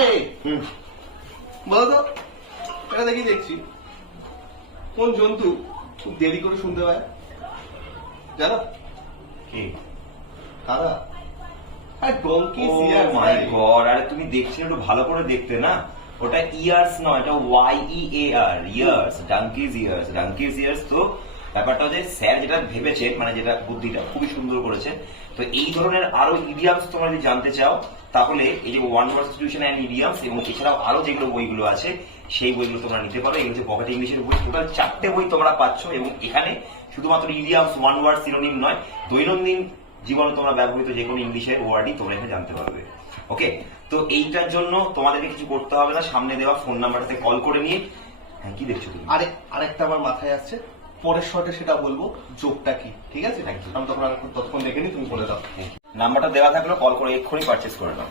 এই বলো তো, এটা দেখি দেখছি কোন জন্তু খুব দেরি করে শুনতে পায় জানো? কি? কারা? আর ডঙ্কি ও সিয়ার মাই গড, আরে তুমি দেখছো একটু ভালো করে দেখতে না, ওটা ইয়ার্স নয়, এটা YEAR, ইয়ার্স, ডাঙ্কিজ ইয়ার্স। ডাঙ্কিজ ইয়ার্স। তো ব্যাপারটা হচ্ছে স্যার যেটা ভেবেছে, মানে যেটা বুদ্ধিটা খুবই সুন্দর করেছে। তো এই ধরনের আরো ইডিয়ামস তোমরা যদি জানতে চাও, তাহলে এই যে one word substitution and idioms এবং এছাড়াও আরো যেগুলো বইগুলো আছে সেই বইগুলো তোমরা নিতে পারো। এগুলো হচ্ছে পকেট ইংলিশের বই, টোটাল 4টে বই তোমরা পাচ্ছ। এবং এখানে শুধুমাত্র ইডিয়ামস, ওয়ান ওয়ার্ড সিনোনিম নয়, দৈনন্দিন জীবনে তোমরা ব্যবহৃত যে কোনো ইংলিশের ওয়ার্ডই তোমরা এখানে জানতে পারবে। ওকে, তো এইটার জন্য তোমাদেরকে কিছু করতে হবে না, সামনে দেওয়া ফোন নাম্বারটাতে কল করে নিয়ে। হ্যাঁ, কি দেখছো তুমি? আরেকটা আমার মাথায় আসছে, পরের শর্টে সেটা বলবো যোগটা কি, ঠিক আছে? একদম। আমি তখন ততক্ষণ দেখে নি, তুমি বলে দাও। নাম্বারটা দেওয়া থাকলো, কল করে এক্ষুনি পারচেস করে নাও।